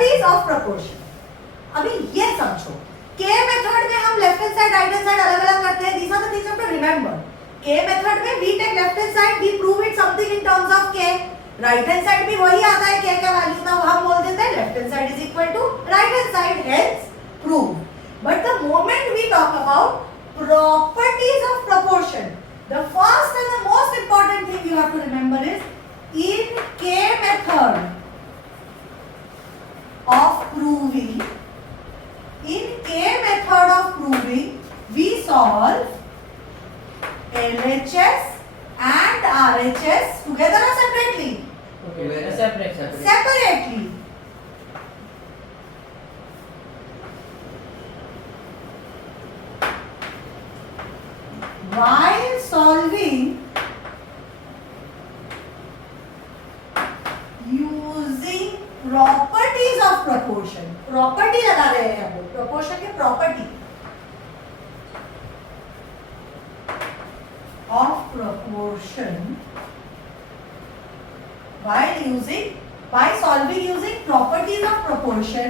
Properties of proportion. अभी ये समझो, के मेथड में हम left hand side right hand side अलग अलग करते हैं। These are the things you have to remember. K method में we take left hand side, we prove it something in terms of K. Right hand side भी वही आता है, के का वैल्यू था हम बोल देते हैं left hand side is equal to right hand side, hence prove. But the moment we talk about properties of proportion, the first and the most important thing you have to remember is in K method of proving, in K method of proving we solve LHS and RHS together or separately? Separately. While solving using properties of proportion, property लगा रहे हैं हम लोग, proportion के property of proportion, by solving using properties of proportion,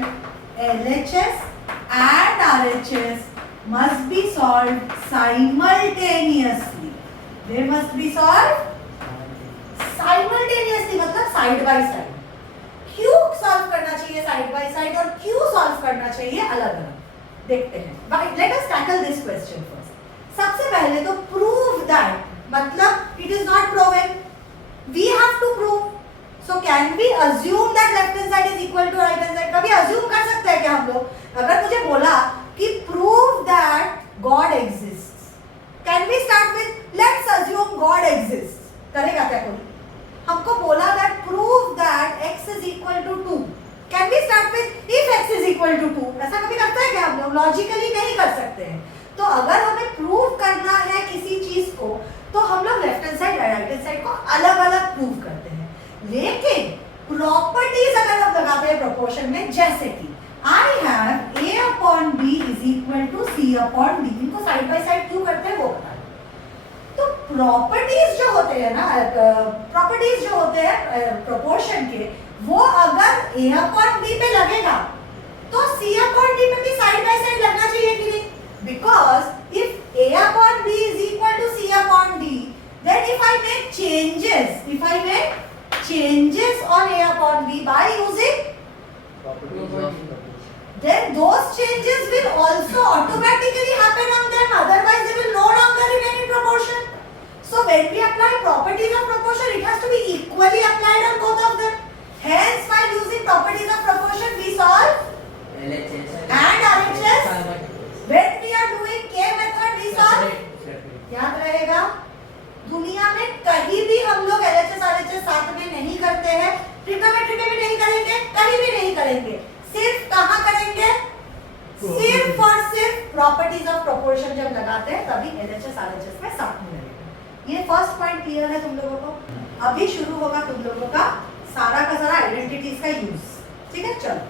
LHS and RHS must be solved simultaneously. They must be solved simultaneously, मतलब side by side. क्यों solve करना चाहिए साइड बाय साइड और क्यों सॉल्व करना चाहिए अलग अलग, देखते हैं। Let us tackle this question first. सबसे पहले तो प्रूव दैट, मतलब it is not proven, we have to prove. So can we assume that left hand side is equal to right hand side? कभी अज्यूम कर सकते हैं क्या हम लोग? अगर मुझे बोला कि prove that God exists, can we start with let's assume God exists? करेगा क्या कोई? हमको बोला that prove that x is equal to 2, can we start with if x is equal to 2? ऐसा कभी करते हैं क्या हम लोग? लॉजिकली नहीं कर सकते हैं। तो अगर हमें प्रूव करना है किसी चीज को तो हम लोग left hand side right hand side को अलग अलग प्रूव करते हैं। लेकिन प्रॉपर्टीज अगर हम लगाते हैं प्रोपोर्शन में, जैसे कि I have a upon b is equal to c upon d, इनको साइड बाय साइड क्यों करते हैं वो बता। तो प्रॉपर्टीज जो होते हैं ना, प्रॉपर्टीज जो होते हैं प्रोपोर्शन के, वो अगर a upon b पे लगेगा तो c upon d पे भी साइड बाय साइड लगना चाहिए कि नहीं? Because if a upon b is equal to c upon d, then if I make changes on a upon b by using then those changes will also automatically happen on them, otherwise they will no longer remain in proportion. So when we apply properties of proportion, it has to be equally applied on both of them. Hence, by using properties of proportion, we solve LHS and RHS. When we are doing K method, we solve, याद रहेगा, दुनिया में कहीं भी हम लोग LHS RHS साथ में नहीं करते हैं, ट्रिग्नोमेट्री में भी नहीं करेंगे, कहीं भी नहीं करेंगे। सिर्फ कहाँ करेंगे? सिर्फ और सिर्फ प्रॉपर्टीज ऑफ प्रोपोर्शन जब लगाते हैं तभी LHS RHS में साथ में लगेगा। ये फर्स्ट पॉइंट क्लियर है तुम लोगों को? अभी शुरू होगा तुम लोगों का सारा आइडेंटिटीज का यूज, ठीक है? चलो,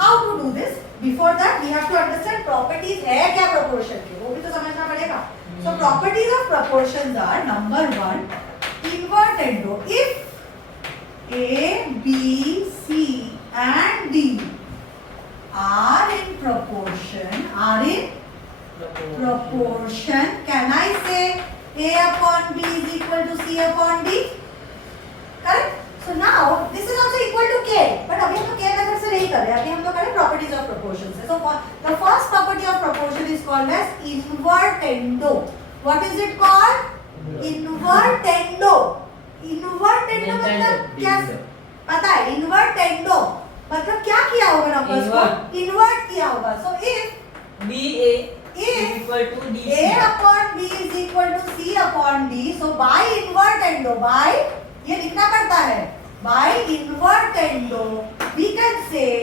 how to do this? Before that we have to understand properties है क्या प्रोपोर्शन के, वो भी तो समझना पड़ेगा। So properties of proportions are, number 1, invertendo. If A, B, C and D are in proportion, can I say A upon B is equal to C upon D? Correct? So now this is also equal to K, but अभी हम लोग K method से नहीं कर रहे, अभी हम लोग कर रहे properties of proportion से। So the first property of proportion is called as invertendo. What is it called? Invertendo. Invertendo मतलब क्या पता है? इन्वर्टेंडो मतलब क्या किया होगा नंबर्स को? इन्वर्ट किया होगा। So if b a is equal to d a upon b is equal to c upon d, so by invertendo, by ये लिखना पड़ता है, by invertendo we can say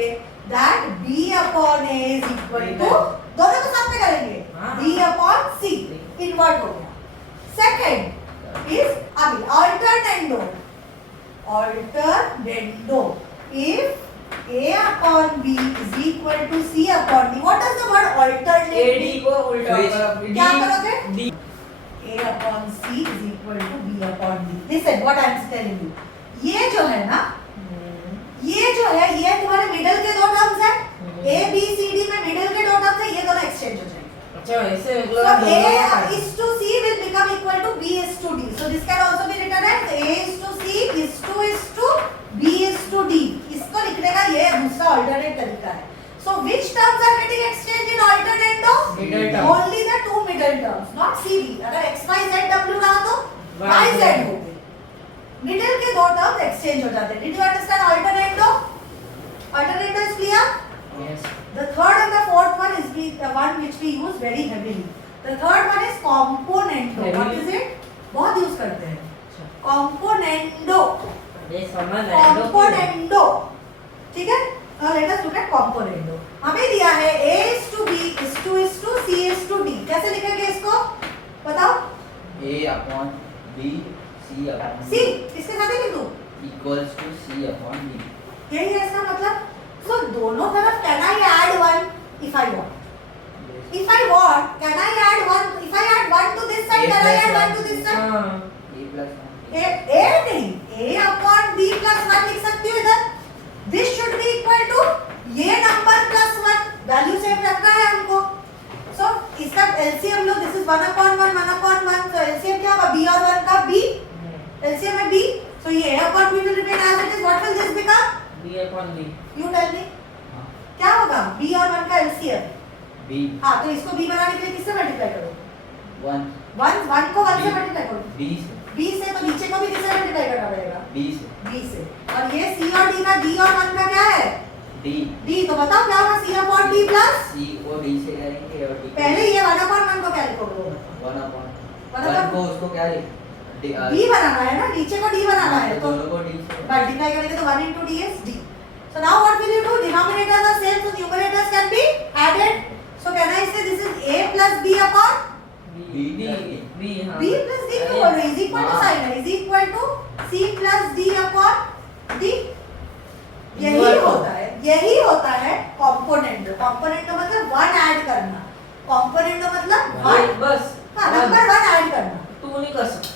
that b upon a is equal to, दोनों को साथ में करेंगे, b upon c, invert हो गया। सेकंड is अभी alternando. If A upon B is equal to C upon D, what does the word alternate mean? AD को उल्टा क्या करोगे? D. A upon C is equal to B upon D. Listen what I am telling you. ये जो है ना, ये जो है, ये तुम्हारे मिडल के दो term arithmetic exchange in alternate Middle term? term. Only the two middle terms, not CD. अगर x y z w रहा तो y z होते. मिडिल के दो टर्म्स एक्सचेंज हो जाते हैं. Did you understand alternate? Alternate is clear? Yes. The third and the fourth one is the one which we use very heavily. The third one is componendo. What is it? बहुत use करते हैं. Componendo. ये समझ आया. Componendo. ठीक है? Now let us look at componendo. हमें दिया है a is to b is to c is to d. कैसे लिखेंगे इसको? बताओ. A upon B C upon c इसके साथ ही लिख दूं. equals to C upon B. यही है इसका मतलब. So दोनों तरफ can I add one if I want? If I want, can I add one? If I add one to this side, can I add one to this side? हाँ. A plus 1. A नहीं. A upon B plus 1 लिख सकती हूँ इधर. This should be equal to ये number plus 1. Value same रखना है हमको. So इसका LCM low. This is 1 upon 1, 1 upon 1. So LCM क्या होगा? B और 1 का B. LCM है B. So ये A upon B will remain as it is. What will this become? B upon B. You tell me. क्या होगा? B और 1 का LCM. B हाँ तो इसको B बनाने के लिए किससे मल्टीप्लाई करो? 1 1 को 1 से B. मल्टीप्लाई करो. B से B से तो नीचे को भी किससे मल्टीप्लाई करना पड़ेगा? B से B से. और ये C और D का D और 1 का क्या है? D D. तो बताओ क्या होगा? C upon D plus. C को D से करेंगे और D पहले ये 1 upon 1 को क्या लिखोगे? 1 upon 1 1 को उसको क्या लिख D बनाना है ना. नीचे को D बनाना है तो दोनों को D से मल्टीप्लाई करेंगे तो 1 into D is D. So now what will you do? Denominators are same, so numerators can be added. So can I say this is A plus B upon B हाँ. B plus D क्यों बोल रहे हैं? Is equal to sign है. Is equal to C plus D upon D. यही होता है componendo. Componendo मतलब one add करना. Componendo मतलब one. बस. हाँ नंबर one add करना. तू नहीं कर सकता.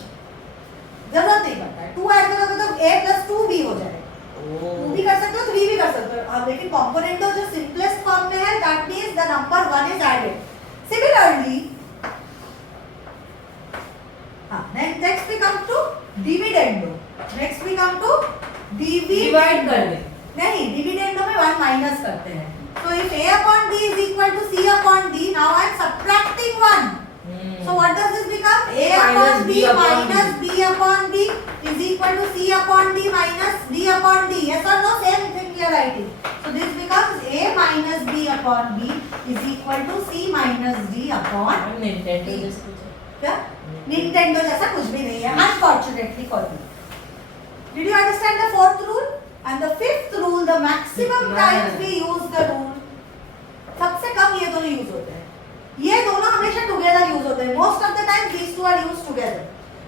जरूरत नहीं पड़ता है. 2 ऐड करोगे तो A plus 2B हो जाएगा. 2 भी कर सकते हो, 3 भी कर सकते हो. अब लेकिन componendo जो simplest form में है, that means the number 1 is added. Similarly, next we come to dividendo. Next we come to Divide कर दे. नहीं, dividendo में 1 minus करते हैं. So if A upon B is equal to C upon D, now I am subtracting 1. So what does this become? A upon B minus B upon D is equal to C upon D minus D upon D. Yes or no? Same thing we are writing. So this becomes A minus B upon B is equal to C minus D upon Nintendo जैसा कुछ है. क्या? Nintendo जैसा कुछ भी नहीं है. Unfortunately for you. Did you understand the fourth rule? And the fifth rule, the maximum times we use the rule. सबसे कम ये दोनों यूज होते हैं. ये दोनों हमेशा together यूज होते हैं. Most of the time these two are used together.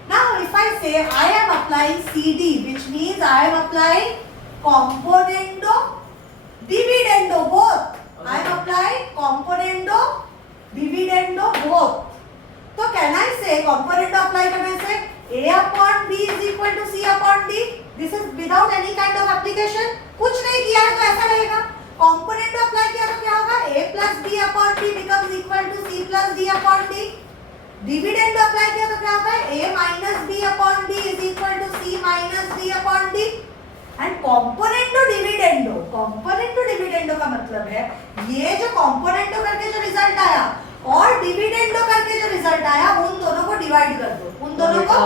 Now if I say I am applying CD, which means I am applying componendo, dividendo both. I am applying componendo, dividendo both. तो can I say componendo apply करने से A upon B is equal to C upon D? This is without any kind of application. कुछ नहीं किया है तो ऐसा रहेगा. Componendo apply किया तो क्या होगा? A plus B upon B becomes equal to C plus D upon D. Dividendo apply किया तो क्या होगा? A minus B upon B is equal to C minus D upon D. And componendo dividendo का मतलब है ये जो componendo करके जो रिजल्ट आया और डिविडेंडो करके जो रिजल्ट आया उन दोनों को डिवाइड कर दो. उन दोनों को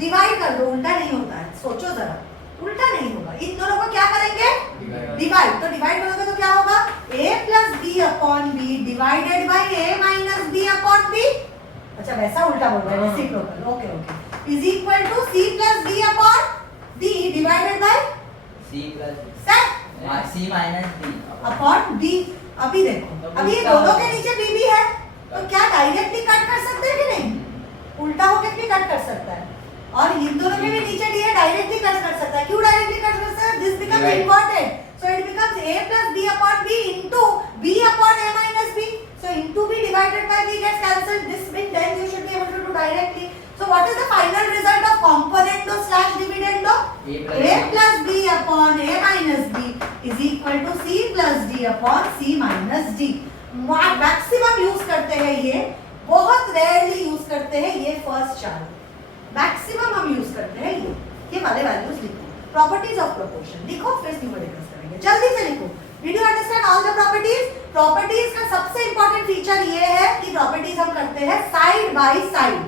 डिवाइड कर दो. उल्टा नहीं होता है. सोचो जरा. उल्टा नहीं होगा. इन दोनों को क्या करेंगे? डिवाइड. तो डिवाइड करोगे तो क्या होगा? A plus B upon B divided by A minus B upon B. अच्छा वैसा उल्टा बोल रहा है. Reciprocal. Okay is equal to C plus D upon D divided by C plus C minus D upon D. अभी देखो. अभी ये दोनों के नीचे B भी है तो क्या डायरेक्टली कट कर सकते हैं कि नहीं? उल्टा होकर भी कट कर सकता है. और इन दोनों के भी नीचे D है, डायरेक्टली कट कर सकता है. क्यों डायरेक्टली कट कर सकता है? This becomes inverted. So it becomes A plus B upon B into B upon A minus B. So into B divided by B gets cancelled. This bit then you should be able to do directly. So what is the final result of componendo slash dividendo? A plus B upon A minus B is equal to C plus D upon C minus D. Maximum use करते हैं ये. बहुत rarely use करते हैं ये first chart. Maximum हम use करते हैं ये वाले वैल्यूज लिखो. प्रॉपर्टीज ऑफ प्रोपोर्शन लिखो फिर न्यूमेरिकल्स करेंगे. जल्दी से लिखो. Did you understand all the properties? Properties का सबसे important feature ये है कि properties हम करते हैं side by side.